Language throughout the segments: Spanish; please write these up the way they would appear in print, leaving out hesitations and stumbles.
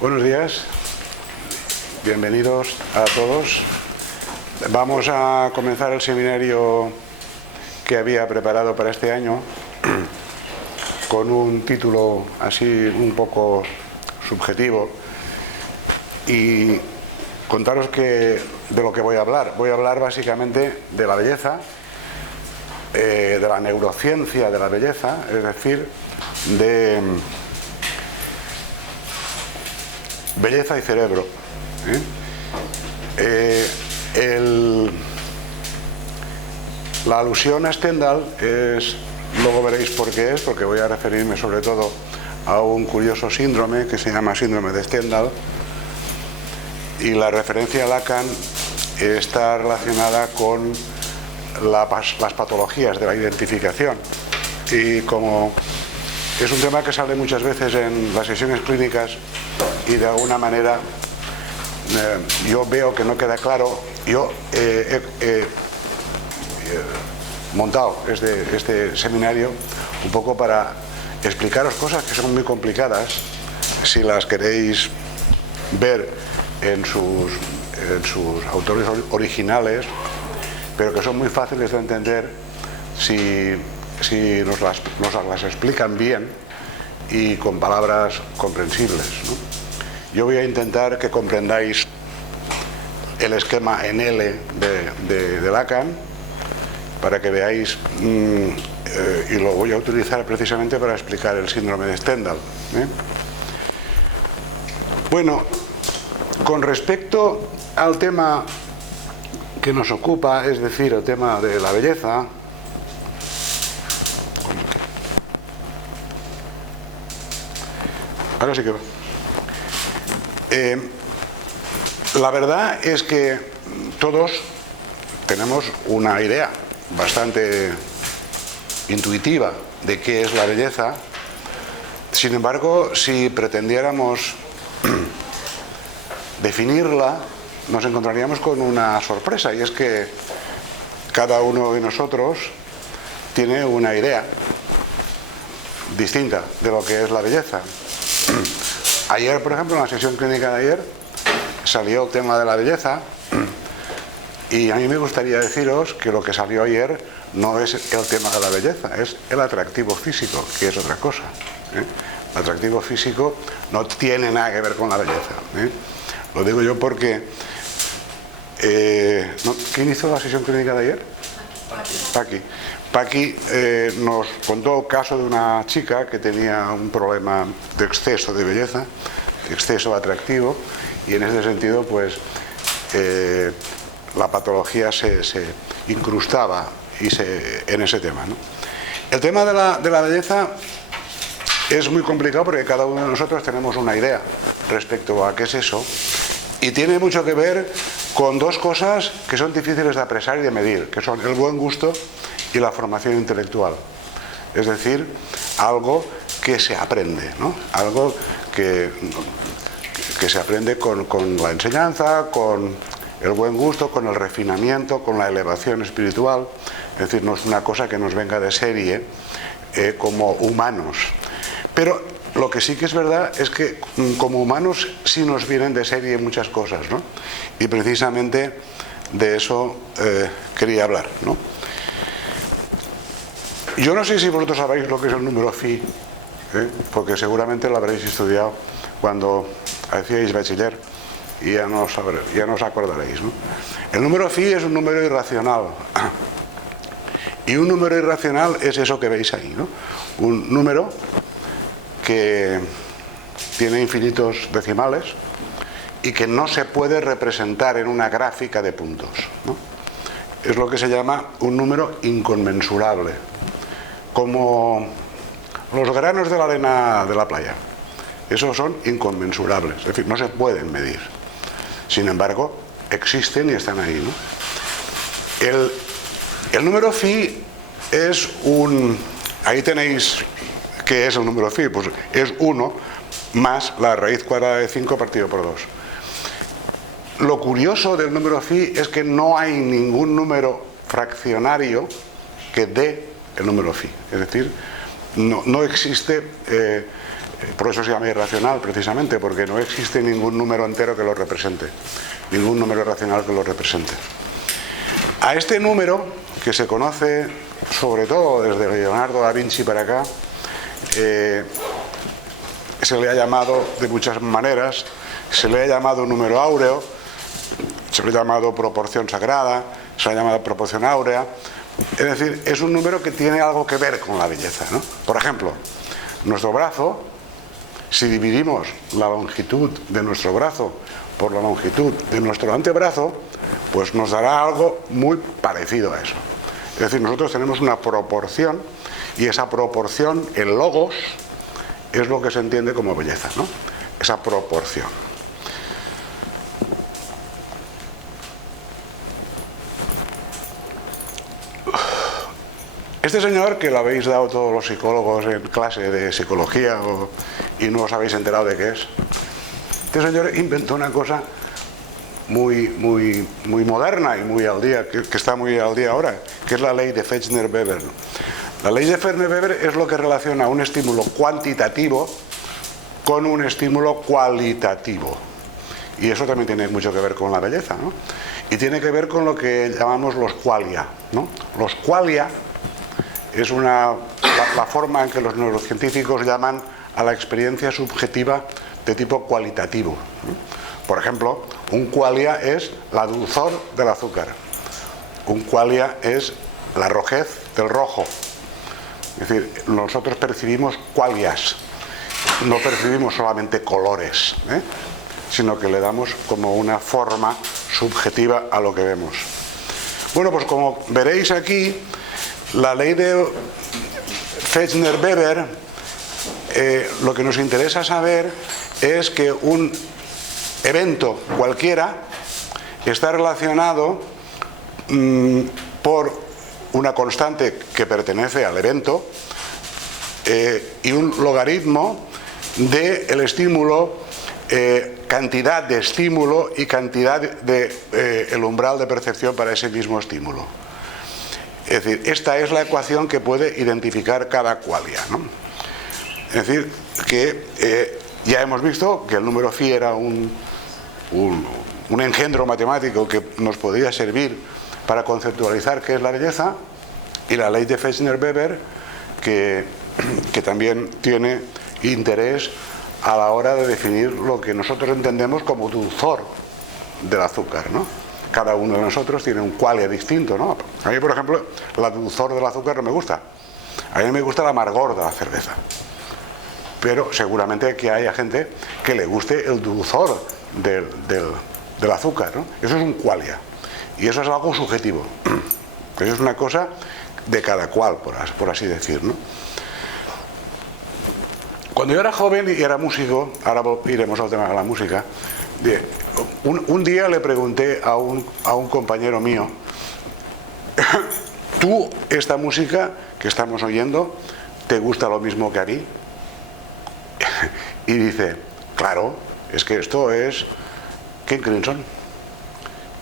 Buenos días, bienvenidos a todos. Vamos a comenzar el seminario que había preparado para este año con un título así un poco subjetivo y contaros de lo que voy a hablar. Voy a hablar básicamente de la belleza, de la neurociencia de la belleza, es decir, de belleza y cerebro. La alusión a Stendhal es, luego veréis por qué es, porque voy a referirme sobre todo a un curioso síndrome que se llama síndrome de Stendhal, y la referencia a Lacan está relacionada con las patologías de la identificación, y como es un tema que sale muchas veces en las sesiones clínicas y de alguna manera yo veo que no queda claro, yo he montado este seminario un poco para explicaros cosas que son muy complicadas si las queréis ver en sus autores originales, pero que son muy fáciles de entender si nos las explican bien y con palabras comprensibles, ¿no? Yo voy a intentar que comprendáis el esquema en L de Lacan para que veáis, y lo voy a utilizar precisamente para explicar el síndrome de Stendhal. Bueno, con respecto al tema que nos ocupa, es decir, el tema de la belleza, ahora sí que va. La verdad es que todos tenemos una idea bastante intuitiva de qué es la belleza. Sin embargo, si pretendiéramos definirla, nos encontraríamos con una sorpresa, y es que cada uno de nosotros tiene una idea distinta de lo que es la belleza. Ayer, por ejemplo, en la sesión clínica de ayer salió el tema de la belleza, y a mí me gustaría deciros que lo que salió ayer no es el tema de la belleza, es el atractivo físico, que es otra cosa. El atractivo físico no tiene nada que ver con la belleza. Lo digo yo porque ¿quién hizo la sesión clínica de ayer? Paqui nos contó el caso de una chica que tenía un problema de exceso de belleza, exceso atractivo, y en ese sentido pues la patología se incrustaba en ese tema, ¿no? El tema de la belleza es muy complicado porque cada uno de nosotros tenemos una idea respecto a qué es eso, y tiene mucho que ver con dos cosas que son difíciles de apresar y de medir, que son el buen gusto y la formación intelectual. Es decir, algo que se aprende, ¿no? Algo que se aprende con la enseñanza, con el buen gusto, con el refinamiento, con la elevación espiritual. Es decir, no es una cosa que nos venga de serie como humanos. Pero lo que sí que es verdad es que como humanos sí nos vienen de serie muchas cosas, ¿no? Y precisamente de eso quería hablar, ¿no? Yo no sé si vosotros sabéis lo que es el número phi, porque seguramente lo habréis estudiado cuando hacíais bachiller y ya no os acordaréis, ¿no? El número phi es un número irracional, y un número irracional es eso que veis ahí, ¿no? Un número que tiene infinitos decimales y que no se puede representar en una gráfica de puntos, ¿no? Es lo que se llama un número inconmensurable, como los granos de la arena de la playa. Esos son inconmensurables, es decir, no se pueden medir. Sin embargo, existen y están ahí, ¿no? El número phi es ahí tenéis qué es el número phi, pues es 1 más la raíz cuadrada de 5 partido por 2. Lo curioso del número phi es que no hay ningún número fraccionario que dé el número phi. Es decir, no existe Por eso se llama irracional, precisamente, porque no existe ningún número entero que lo represente, ningún número racional que lo represente. A este número, que se conoce sobre todo desde Leonardo da Vinci para acá, se le ha llamado de muchas maneras. Se le ha llamado número áureo, se le ha llamado proporción sagrada, se le ha llamado proporción áurea. Es decir, es un número que tiene algo que ver con la belleza, ¿no? Por ejemplo, nuestro brazo, si dividimos la longitud de nuestro brazo por la longitud de nuestro antebrazo, pues nos dará algo muy parecido a eso. Es decir, nosotros tenemos una proporción, y esa proporción, el logos, es lo que se entiende como belleza, ¿no? Esa proporción. Este señor, que lo habéis dado todos los psicólogos en clase de psicología y no os habéis enterado de qué es, este señor inventó una cosa muy moderna y muy al día, que está muy al día ahora, que es la ley de Fechner-Weber. La ley de Fechner-Weber es lo que relaciona un estímulo cuantitativo con un estímulo cualitativo. Y eso también tiene mucho que ver con la belleza, ¿no? Y tiene que ver con lo que llamamos los qualia, ¿no? Los qualia es la forma en que los neurocientíficos llaman a la experiencia subjetiva de tipo cualitativo, ¿no? Por ejemplo, un qualia es la dulzor del azúcar. Un qualia es la rojez del rojo. Es decir, nosotros percibimos qualias, no percibimos solamente colores, sino que le damos como una forma subjetiva a lo que vemos. Bueno, pues como veréis aquí, la ley de Fechner-Weber, lo que nos interesa saber es que un evento cualquiera está relacionado por una constante que pertenece al evento y un logaritmo del estímulo, cantidad de estímulo y cantidad de el umbral de percepción para ese mismo estímulo. Es decir, esta es la ecuación que puede identificar cada qualia, ¿no? Es decir, que ya hemos visto que el número phi era un engendro matemático que nos podría servir para conceptualizar qué es la belleza, y la ley de Fechner-Weber que también tiene interés a la hora de definir lo que nosotros entendemos como dulzor del azúcar, ¿no? Cada uno de nosotros tiene un qualia distinto, ¿no? A mí, por ejemplo, la dulzor del azúcar no me gusta. A mí me gusta el amargor de la cerveza. Pero seguramente que haya gente que le guste el dulzor del azúcar, ¿no? Eso es un qualia. Y eso es algo subjetivo. Eso es una cosa de cada cual, por así decir, ¿no? Cuando yo era joven y era músico, ahora iremos al tema de la música, un día le pregunté a un compañero mío: ¿tú, esta música que estamos oyendo, te gusta lo mismo que a mí? Y dice: claro, es que esto es King Crimson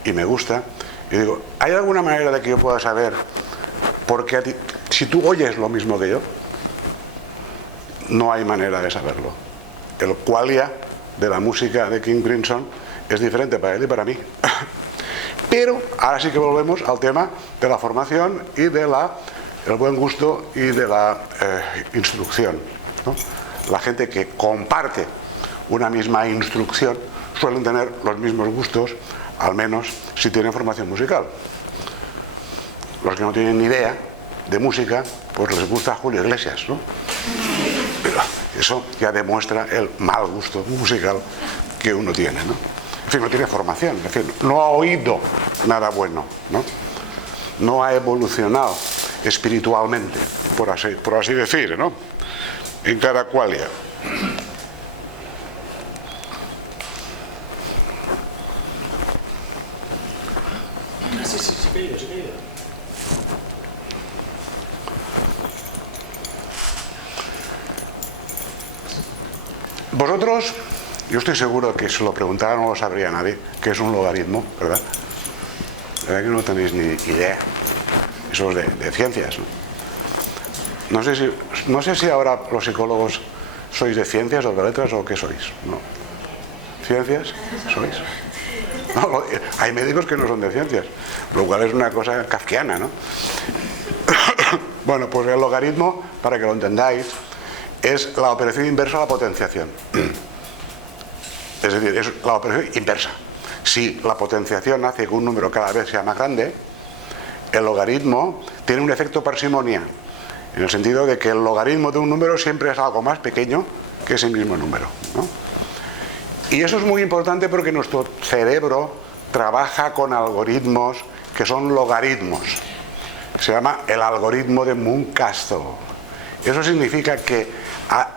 y me gusta. Y digo: ¿hay alguna manera de que yo pueda saber por qué a ti, si tú oyes lo mismo que yo? No hay manera de saberlo. El qualia de la música de King Crimson es diferente para él y para mí. Pero ahora sí que volvemos al tema de la formación y del buen gusto y de la instrucción, ¿no? La gente que comparte una misma instrucción suelen tener los mismos gustos, al menos si tienen formación musical. Los que no tienen ni idea de música, pues les gusta Julio Iglesias, ¿no? Pero eso ya demuestra el mal gusto musical que uno tiene, ¿no? En fin, no tiene formación, en fin, no ha oído nada bueno, ¿no? No ha evolucionado espiritualmente, por así decir, ¿no? En cada qualia. Sí, caído. Vosotros, yo estoy seguro que si lo preguntara no lo sabría nadie, que es un logaritmo, ¿verdad? ¿Verdad que no tenéis ni idea? Eso es de ciencias, ¿no? No sé si ahora los psicólogos ¿Sois de ciencias o de letras o qué sois? No. ¿Ciencias? ¿Sois? No, hay médicos que no son de ciencias, lo cual es una cosa kafkiana, ¿no? Bueno, pues el logaritmo, para que lo entendáis, es la operación inversa a la potenciación. Es decir, es la operación inversa. Si la potenciación hace que un número cada vez sea más grande, el logaritmo tiene un efecto parsimonia, en el sentido de que el logaritmo de un número siempre es algo más pequeño que ese mismo número, ¿no? Y eso es muy importante porque nuestro cerebro trabaja con algoritmos que son logaritmos. Se llama el algoritmo de Mundt-Castle. Eso significa que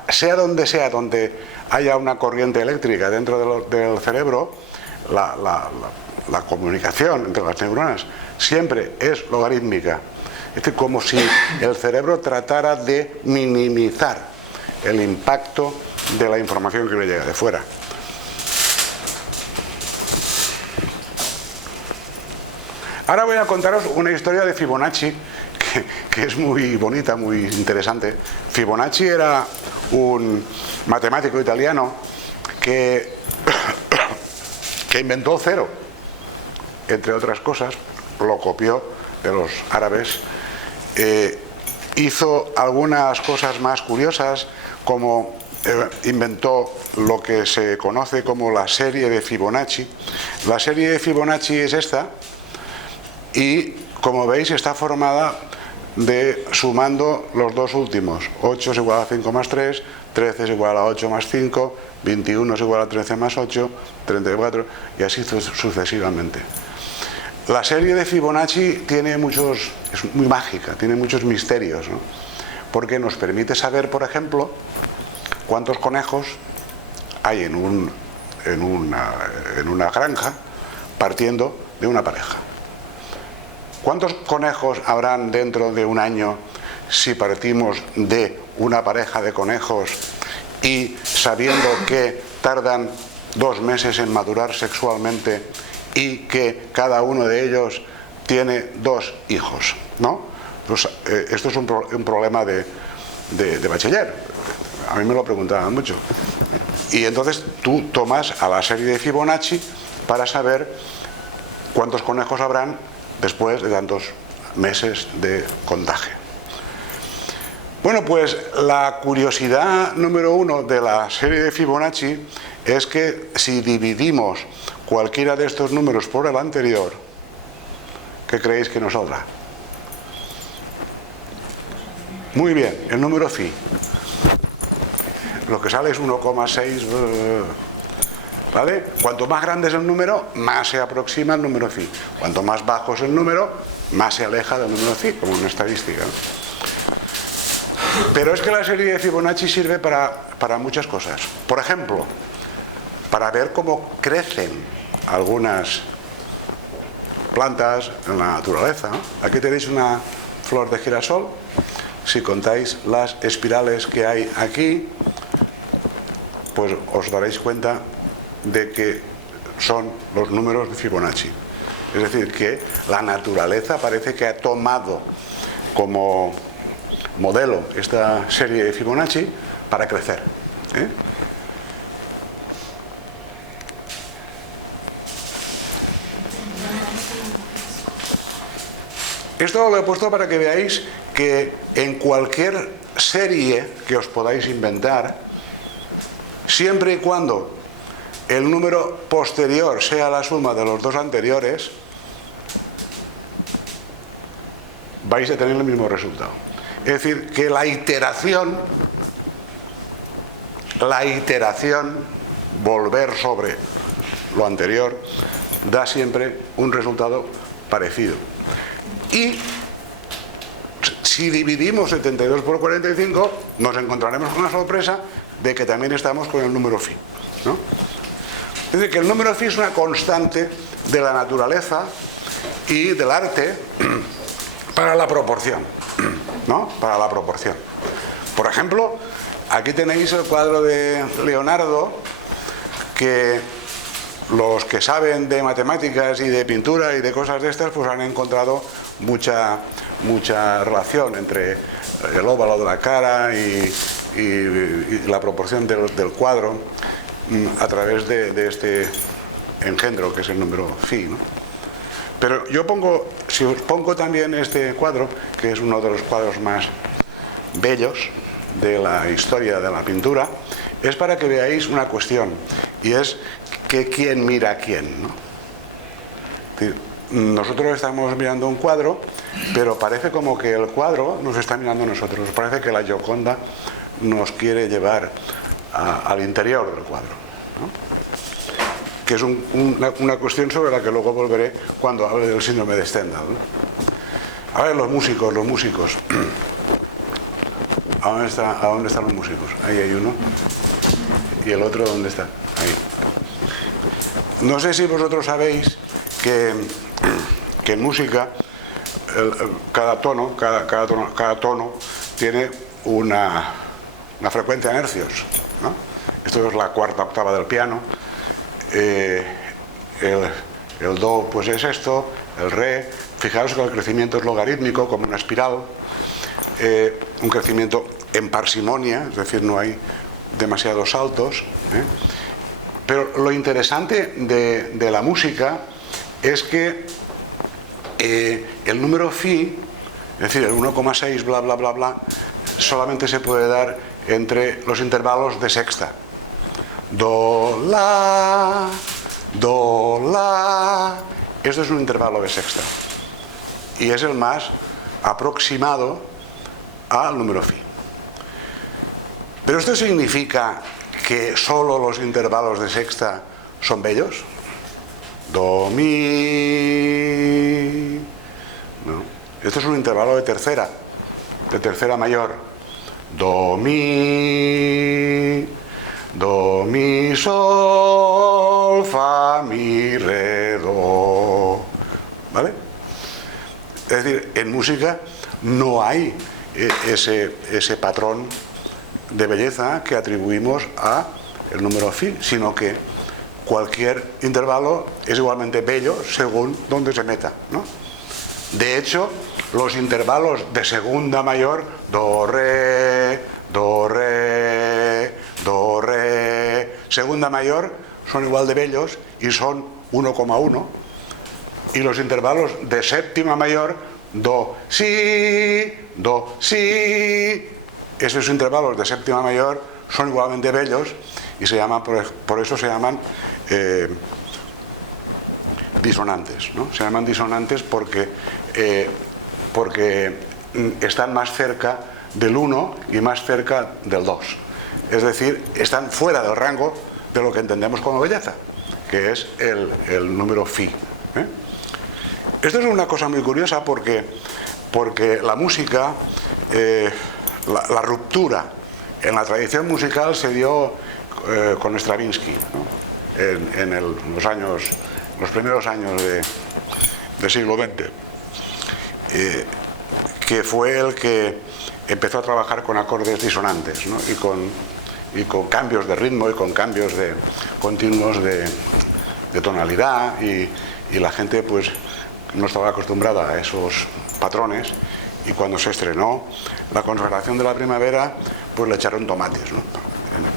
sea donde haya una corriente eléctrica dentro del cerebro, la comunicación entre las neuronas siempre es logarítmica. Es decir, como si el cerebro tratara de minimizar el impacto de la información que le llega de fuera. Ahora voy a contaros una historia de Fibonacci que es muy bonita, muy interesante. Fibonacci era un matemático italiano que inventó cero, entre otras cosas, lo copió de los árabes. Hizo algunas cosas más curiosas, como inventó lo que se conoce como la serie de Fibonacci. La serie de Fibonacci es esta, y como veis está formada de sumando los dos últimos. 8 es igual a 5 más 3, 13 es igual a 8 más 5, 21 es igual a 13 más 8, 34 y así sucesivamente. La serie de Fibonacci tiene es muy mágica, tiene muchos misterios, ¿no? Porque nos permite saber, por ejemplo, cuántos conejos hay en una granja partiendo de una pareja. ¿Cuántos conejos habrán dentro de un año si partimos de una pareja de conejos y sabiendo que tardan 2 meses en madurar sexualmente y que cada uno de ellos tiene 2 hijos, ¿no? Pues, esto es un problema de bachiller. A mí me lo preguntaban mucho. Y entonces tú tomas a la serie de Fibonacci para saber cuántos conejos habrán después de tantos meses de contagio. Bueno, pues la curiosidad número 1 de la serie de Fibonacci es que si dividimos cualquiera de estos números por el anterior, ¿qué creéis que nos saldrá? Muy bien, el número phi. Lo que sale es 1,6. ¿Vale? Cuanto más grande es el número, más se aproxima al número phi. Cuanto más bajo es el número, más se aleja del número phi, como en estadística, ¿no? Pero es que la serie de Fibonacci sirve para muchas cosas. Por ejemplo, para ver cómo crecen algunas plantas en la naturaleza, ¿no? Aquí tenéis una flor de girasol. Si contáis las espirales que hay aquí, pues os daréis cuenta de que son los números de Fibonacci. Es decir, que la naturaleza parece que ha tomado como modelo esta serie de Fibonacci para crecer, ¿eh? Esto lo he puesto para que veáis que en cualquier serie que os podáis inventar, siempre y cuando el número posterior sea la suma de los dos anteriores, vais a tener el mismo resultado. Es decir, que la iteración, volver sobre lo anterior, da siempre un resultado parecido. Y si dividimos 72 por 45, nos encontraremos con la sorpresa de que también estamos con el número phi, ¿no? Es decir, que el número phi es una constante de la naturaleza y del arte para la proporción, ¿no? Para la proporción. Por ejemplo, aquí tenéis el cuadro de Leonardo, que los que saben de matemáticas y de pintura y de cosas de estas, pues han encontrado mucha relación entre el óvalo de la cara y y la proporción del cuadro a través de este engendro que es el número phi, ¿no? Pero yo si os pongo también este cuadro, que es uno de los cuadros más bellos de la historia de la pintura, es para que veáis una cuestión, y es que quién mira a quién, ¿no? Es decir, nosotros estamos mirando un cuadro, pero parece como que el cuadro nos está mirando a nosotros. Parece que la Gioconda nos quiere llevar al interior del cuadro, ¿no? Que es una cuestión sobre la que luego volveré cuando hable del síndrome de Stendhal, ¿no? A ver, los músicos. ¿A dónde están los músicos? Ahí hay uno. ¿Y el otro dónde está? Ahí. No sé si vosotros sabéis que en música cada tono tiene una frecuencia en hercios, ¿no? Esto es la cuarta octava del piano. El do pues es esto, el re. Fijaros que el crecimiento es logarítmico, como una espiral, un crecimiento en parsimonia, es decir, no hay demasiados saltos, ¿eh? Pero lo interesante de la música es que el número phi, es decir, el 1,6 bla bla bla bla, solamente se puede dar entre los intervalos de sexta. Do, la. Esto es un intervalo de sexta y es el más aproximado al número phi. Pero esto significa que solo los intervalos de sexta son bellos. Do, mi. No. Esto es un intervalo de tercera mayor. Do, mi, sol, fa, mi, re, do. ¿Vale? Es decir, en música no hay ese patrón de belleza que atribuimos a el número phi, sino que cualquier intervalo es igualmente bello según donde se meta, ¿no? De hecho, los intervalos de segunda mayor, do, re, do, re, do, re, segunda mayor, son igual de bellos y son 1,1. Y los intervalos de séptima mayor, do, si, esos intervalos de séptima mayor son igualmente bellos y se llaman, por eso se llaman disonantes, ¿no? Se llaman disonantes porque están más cerca del 1 y más cerca del 2. Es decir, están fuera del rango de lo que entendemos como belleza, que es el número phi, ¿eh? Esto es una cosa muy curiosa porque la música, la ruptura en la tradición musical se dio con Stravinsky, ¿no? En los primeros años del siglo XX, que fue el que empezó a trabajar con acordes disonantes, ¿no? y con cambios de ritmo y con cambios continuos de tonalidad, y la gente pues no estaba acostumbrada a esos patrones, y cuando se estrenó La consagración de la primavera pues le echaron tomates, ¿no?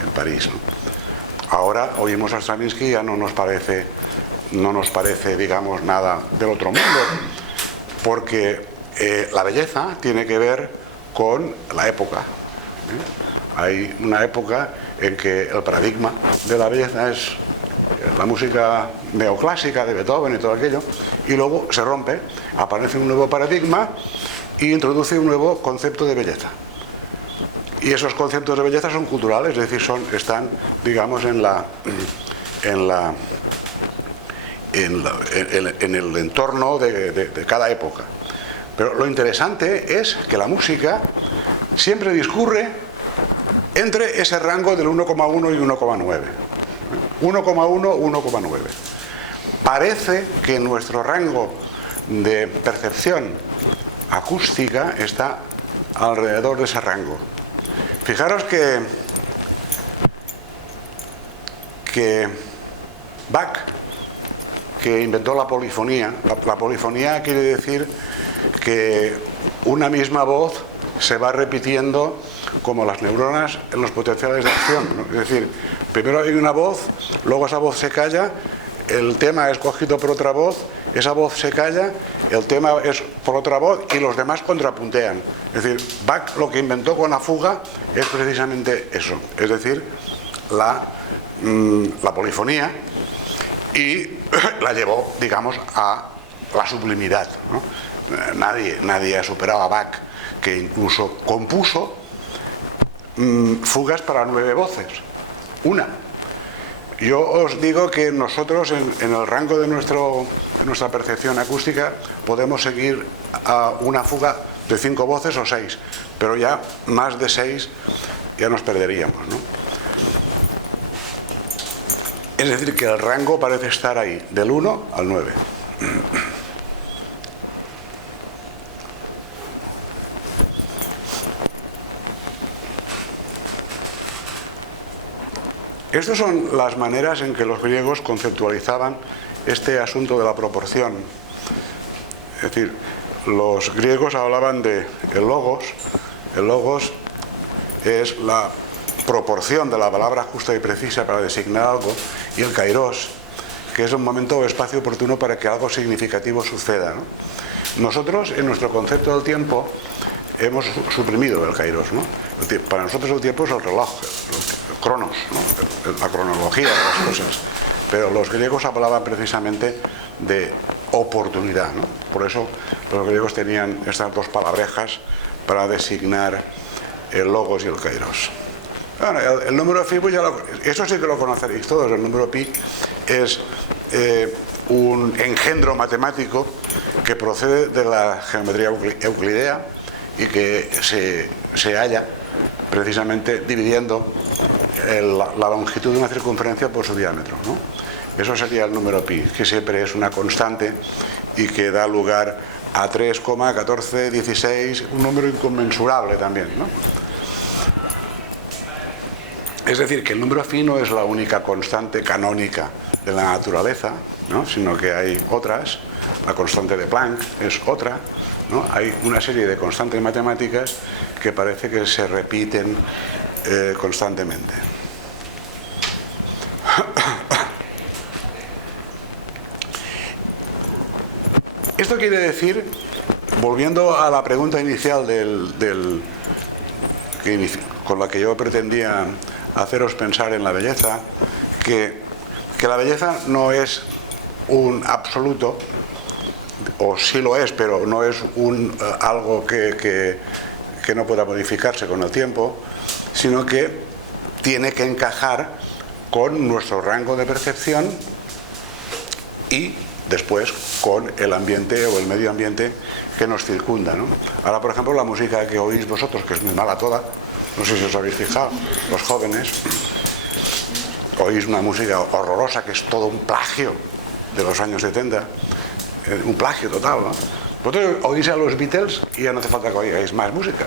en París, ¿no? Ahora oímos a Stravinsky y ya no nos parece, digamos, nada del otro mundo, porque la belleza tiene que ver con la época, ¿eh? Hay una época en que el paradigma de la belleza es la música neoclásica de Beethoven y todo aquello, y luego se rompe, aparece un nuevo paradigma y introduce un nuevo concepto de belleza. Y esos conceptos de belleza son culturales, es decir, están, digamos, en el entorno de cada época. Pero lo interesante es que la música siempre discurre entre ese rango del 1,1 y 1,9. 1,1, 1,9. Parece que nuestro rango de percepción acústica está alrededor de ese rango. Fijaros que Bach, que inventó la polifonía, la polifonía quiere decir que una misma voz se va repitiendo como las neuronas en los potenciales de acción, ¿no? Es decir, primero hay una voz, luego esa voz se calla, el tema es cogido por otra voz, esa voz se calla, el tema es por otra voz y los demás contrapuntean. Es decir, Bach lo que inventó con la fuga es precisamente eso, es decir, la polifonía, y la llevó, digamos, a la sublimidad, ¿no? Nadie ha superado a Bach, que incluso compuso fugas para 9 voces, una. Yo os digo que nosotros en el rango de nuestra percepción acústica podemos seguir a una fuga de 5 voces o 6, pero ya más de 6 ya nos perderíamos, ¿no? Es decir, que el rango parece estar ahí, del 1 al 9. Estas son las maneras en que los griegos conceptualizaban este asunto de la proporción. Es decir, los griegos hablaban de el logos. El logos es la proporción de la palabra justa y precisa para designar algo, y el kairos, que es un momento o espacio oportuno para que algo significativo suceda, ¿no? Nosotros, en nuestro concepto del tiempo, hemos suprimido el kairos, ¿no? Para nosotros el tiempo es el reloj, el cronos, ¿no? La cronología de las cosas. Pero los griegos hablaban precisamente de oportunidad, ¿no? Por eso los griegos tenían estas dos palabrejas para designar el logos y el kairos. Bueno, el número pi, pues eso sí que lo conoceréis todos. El número pi es un engendro matemático que procede de la geometría euclidea y que se halla precisamente dividiendo la longitud de una circunferencia por su diámetro, ¿no? Eso sería el número pi, que siempre es una constante y que da lugar a 3,1416, un número inconmensurable también, ¿no? Es decir, que el número pi no es la única constante canónica de la naturaleza, ¿no? Sino que hay otras. La constante de Planck es otra, ¿no? Hay una serie de constantes matemáticas que parece que se repiten constantemente. Esto quiere decir, volviendo a la pregunta inicial con la que yo pretendía haceros pensar en la belleza, que la belleza no es un absoluto, o sí lo es, pero no es algo que no pueda modificarse con el tiempo, sino que tiene que encajar con nuestro rango de percepción y después con el ambiente o el medio ambiente que nos circunda, ¿no? Ahora, por ejemplo, la música que oís vosotros, que es muy mala toda, no sé si os habéis fijado, los jóvenes, oís una música horrorosa que es todo un plagio de los años 70, un plagio total, ¿no? Vosotros oís a los Beatles y ya no hace falta que oigáis más música,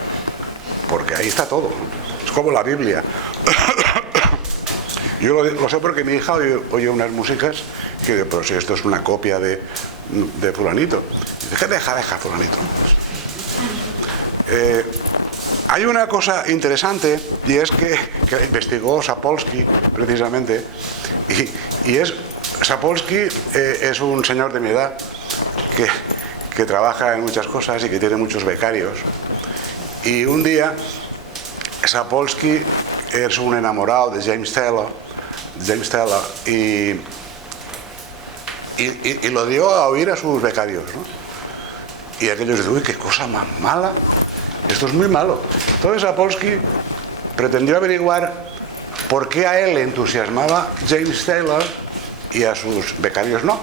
porque ahí está todo, ¿no? Es como la Biblia. Yo lo sé porque mi hija oye unas músicas que, pero si esto es una copia de fulanito. Dice, deja fulanito. Hay una cosa interesante, y es que investigó Sapolsky precisamente, y Sapolsky es un señor de mi edad que trabaja en muchas cosas y que tiene muchos becarios, y un día Sapolsky es un enamorado de James Taylor, y lo dio a oír a sus becarios, ¿no? Y aquellos dicen, uy, qué cosa más mala, esto es muy malo. Entonces Sapolsky pretendió averiguar por qué a él le entusiasmaba James Taylor y a sus becarios no.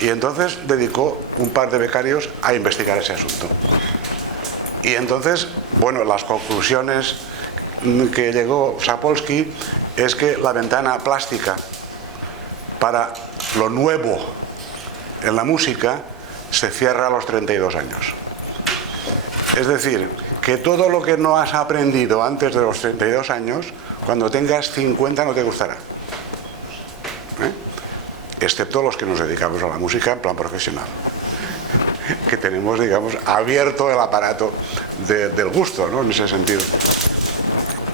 Y entonces dedicó un par de becarios a investigar ese asunto. Y entonces, bueno, las conclusiones que llegó Sapolsky es que la ventana plástica para lo nuevo en la música se cierra a los 32 años. Es decir, que todo lo que no has aprendido antes de los 32 años, cuando tengas 50 no te gustará. Excepto los que nos dedicamos a la música en plan profesional, que tenemos, digamos, abierto el aparato del gusto, ¿no? En ese sentido.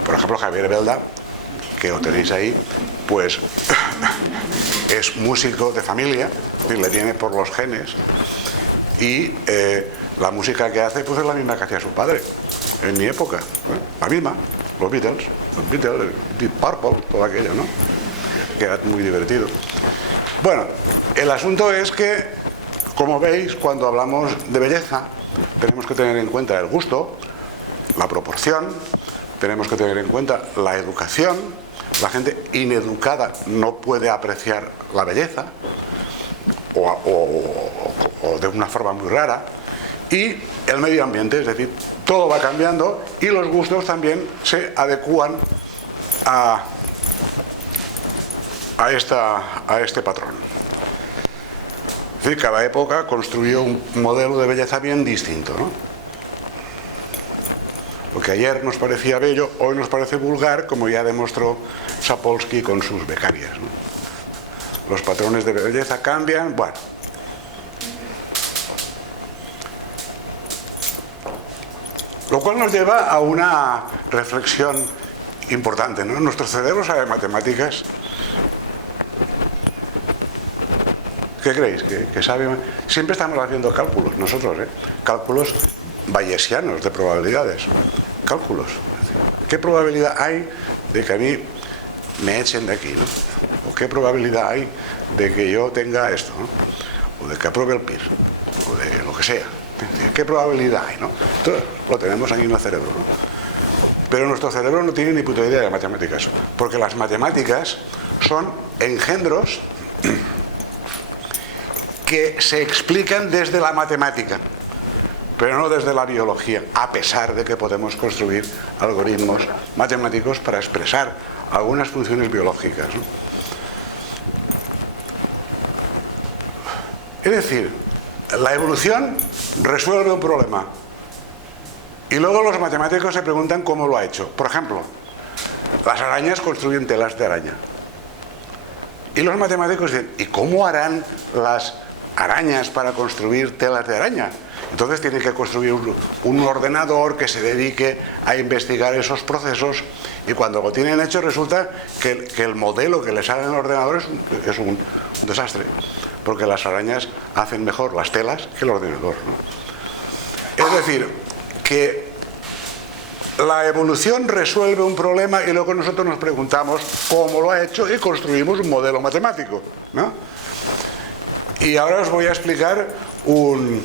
Por ejemplo, Javier Belda, que lo tenéis ahí, pues es músico de familia, es decir, le tiene por los genes, y la música que hace pues es la misma que hacía su padre en mi época, la misma, los Beatles, Deep Purple, todo aquello, ¿no? Que era muy divertido. Bueno, el asunto es que, como veis, cuando hablamos de belleza, tenemos que tener en cuenta el gusto, la proporción, tenemos que tener en cuenta la educación. La gente ineducada no puede apreciar la belleza, o de una forma muy rara, y el medio ambiente, es decir, todo va cambiando y los gustos también se adecúan a este patrón. Es decir, cada época construyó un modelo de belleza bien distinto, ¿no? Lo que ayer nos parecía bello, hoy nos parece vulgar, como ya demostró Sapolsky con sus becarias, ¿no? Los patrones de belleza cambian, bueno. Lo cual nos lleva a una reflexión importante, ¿no? Nuestro cerebro sabe matemáticas. ¿Qué creéis? ¿Que sabe? Siempre estamos haciendo cálculos, nosotros, cálculos bayesianos de probabilidades. Cálculos. ¿Qué probabilidad hay de que a mí me echen de aquí, ¿no? ¿O qué probabilidad hay de que yo tenga esto, ¿no? O de que apruebe el PIR, o de lo que sea? ¿Qué probabilidad hay, no? Esto lo tenemos ahí en el cerebro, ¿no? Pero nuestro cerebro no tiene ni puta idea de matemáticas, porque las matemáticas son engendros que se explican desde la matemática, pero no desde la biología, a pesar de que podemos construir algoritmos matemáticos para expresar algunas funciones biológicas, ¿no? Es decir, la evolución resuelve un problema y luego los matemáticos se preguntan cómo lo ha hecho. Por ejemplo, las arañas construyen telas de araña y los matemáticos dicen, ¿y cómo harán las arañas para construir telas de araña? Entonces tienen que construir un ordenador que se dedique a investigar esos procesos, y cuando lo tienen hecho resulta que el modelo que les sale en el ordenador es un desastre, porque las arañas hacen mejor las telas que el ordenador, ¿no? Es decir, que la evolución resuelve un problema y luego nosotros nos preguntamos cómo lo ha hecho y construimos un modelo matemático, ¿no? Y ahora os voy a explicar un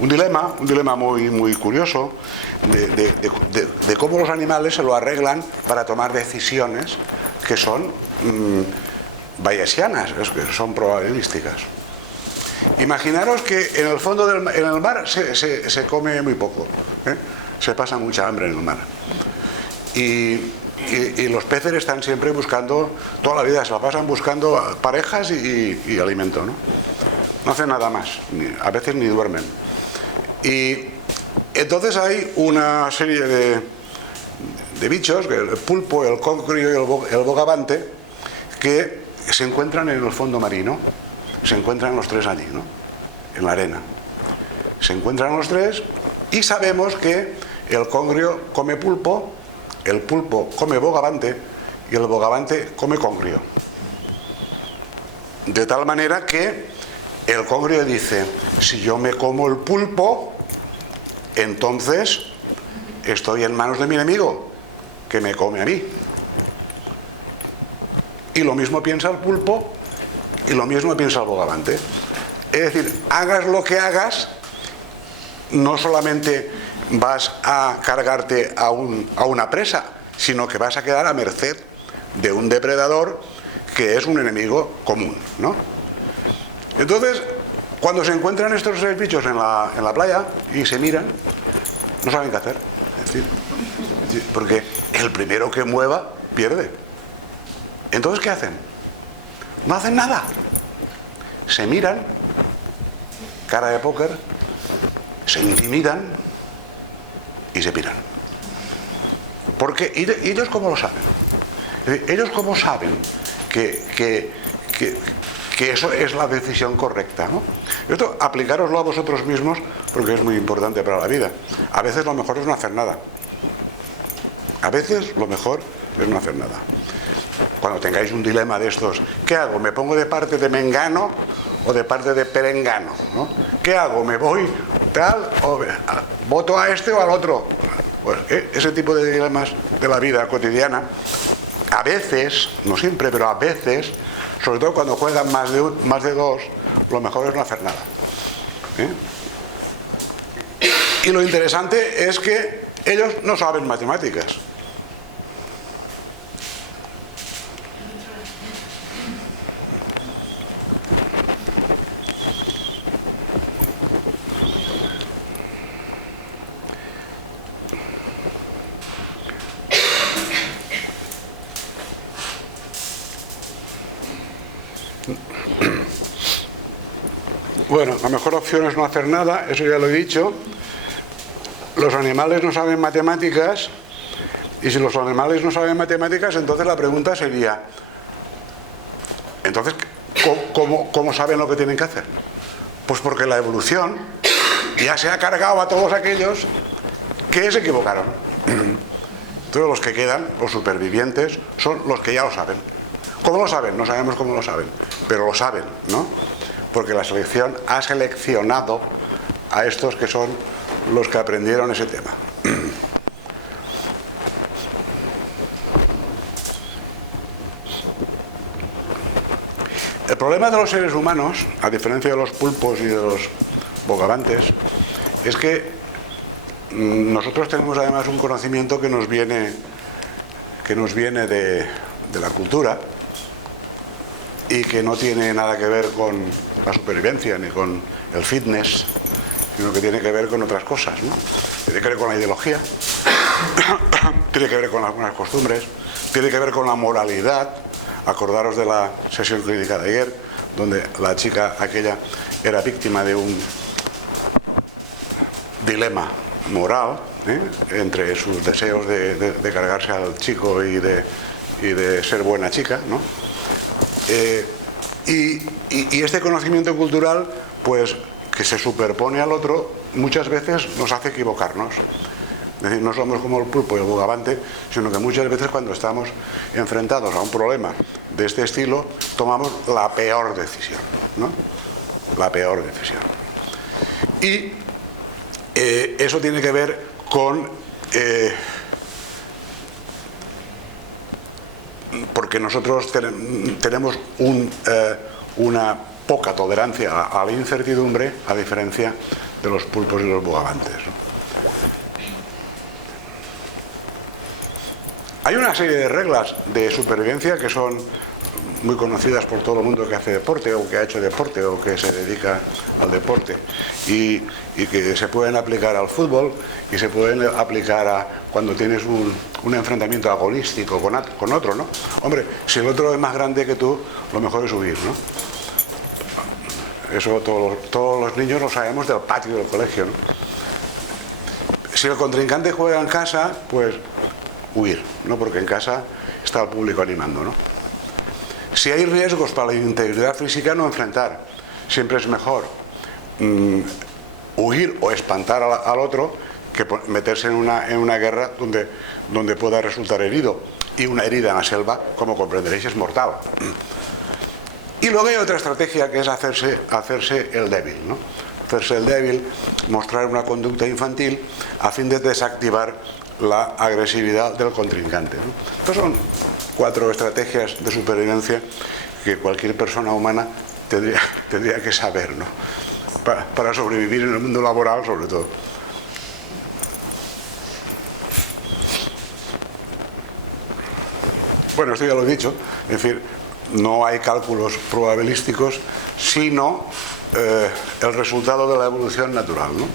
dilema muy, muy curioso de cómo los animales se lo arreglan para tomar decisiones que son bayesianas, que son probabilísticas. Imaginaros que en el fondo en el mar se come muy poco, se pasa mucha hambre en el mar. Y los peces están siempre buscando, toda la vida se la pasan buscando parejas y alimento, ¿no? No hacen nada más, a veces ni duermen. Y entonces hay una serie de bichos, el pulpo, el congrio y el bogavante, que se encuentran en el fondo marino. Se encuentran los tres allí, ¿no? En la arena. Se encuentran los tres y sabemos que el congrio come pulpo, el pulpo come bogavante y el bogavante come congrio. De tal manera que el congrio dice, si yo me como el pulpo, entonces estoy en manos de mi enemigo, que me come a mí. Y lo mismo piensa el pulpo y lo mismo piensa el bogavante. Es decir, hagas lo que hagas, no solamente vas a cargarte a una presa, sino que vas a quedar a merced de un depredador que es un enemigo común, ¿no? Entonces, cuando se encuentran estos tres bichos en la playa y se miran, no saben qué hacer. Es decir, porque el primero que mueva pierde. Entonces, ¿qué hacen? No hacen nada. Se miran, cara de póker, se intimidan y se piran. Porque ellos cómo lo saben. Ellos cómo saben que eso es la decisión correcta, ¿no? Esto aplicároslo a vosotros mismos porque es muy importante para la vida. A veces lo mejor es no hacer nada. A veces lo mejor es no hacer nada. Cuando tengáis un dilema de estos, ¿qué hago? ¿Me pongo de parte de Mengano o de parte de Perengano, ¿no? ¿Qué hago? ¿Me voy tal o voto a este o al otro? Pues ese tipo de dilemas de la vida cotidiana, a veces, no siempre, pero a veces, sobre todo cuando juegan más de dos, lo mejor es no hacer nada. Y lo interesante es que ellos no saben matemáticas. Bueno, la mejor opción es no hacer nada, eso ya lo he dicho. Los animales no saben matemáticas, y si los animales no saben matemáticas, entonces la pregunta sería, entonces, ¿cómo saben lo que tienen que hacer? Pues porque la evolución ya se ha cargado a todos aquellos que se equivocaron. Entonces los que quedan, los supervivientes, son los que ya lo saben. ¿Cómo lo saben? No sabemos cómo lo saben, pero lo saben, ¿no? Porque la selección ha seleccionado a estos que son los que aprendieron ese tema. El problema de los seres humanos, a diferencia de los pulpos y de los bogavantes, es que nosotros tenemos además un conocimiento que nos viene de la cultura y que no tiene nada que ver con la supervivencia ni con el fitness, sino que tiene que ver con otras cosas, ¿no? Tiene que ver con la ideología, tiene que ver con algunas costumbres, tiene que ver con la moralidad. Acordaros de la sesión clínica de ayer, donde la chica aquella era víctima de un dilema moral, entre sus deseos de cargarse al chico y de ser buena chica, ¿no? Y este conocimiento cultural, pues, que se superpone al otro, muchas veces nos hace equivocarnos. Es decir, no somos como el pulpo y el bogavante, sino que muchas veces cuando estamos enfrentados a un problema de este estilo, tomamos la peor decisión, ¿no? La peor decisión. Y eso tiene que ver con... porque nosotros tenemos una poca tolerancia a la incertidumbre, a diferencia de los pulpos y los bogavantes, ¿no? Hay una serie de reglas de supervivencia que son muy conocidas por todo el mundo que hace deporte o que ha hecho deporte o que se dedica al deporte y que se pueden aplicar al fútbol y se pueden aplicar a cuando tienes un enfrentamiento agonístico con otro, ¿no? Hombre, si el otro es más grande que tú, lo mejor es huir, ¿no? Eso todos los niños lo sabemos del patio del colegio, ¿no? Si el contrincante juega en casa, pues huir, ¿no? Porque en casa está el público animando, ¿no? Si hay riesgos para la integridad física, no enfrentar. Siempre es mejor huir o espantar al otro que meterse en una guerra donde pueda resultar herido. Y una herida en la selva, como comprenderéis, es mortal. Y luego hay otra estrategia que es hacerse el débil, ¿no? Hacerse el débil, mostrar una conducta infantil a fin de desactivar la agresividad del contrincante, ¿no? Estas son 4 estrategias de supervivencia que cualquier persona humana tendría que saber, ¿no? Para sobrevivir en el mundo laboral, sobre todo. Bueno, esto ya lo he dicho, es decir, no hay cálculos probabilísticos, sino el resultado de la evolución natural, ¿no?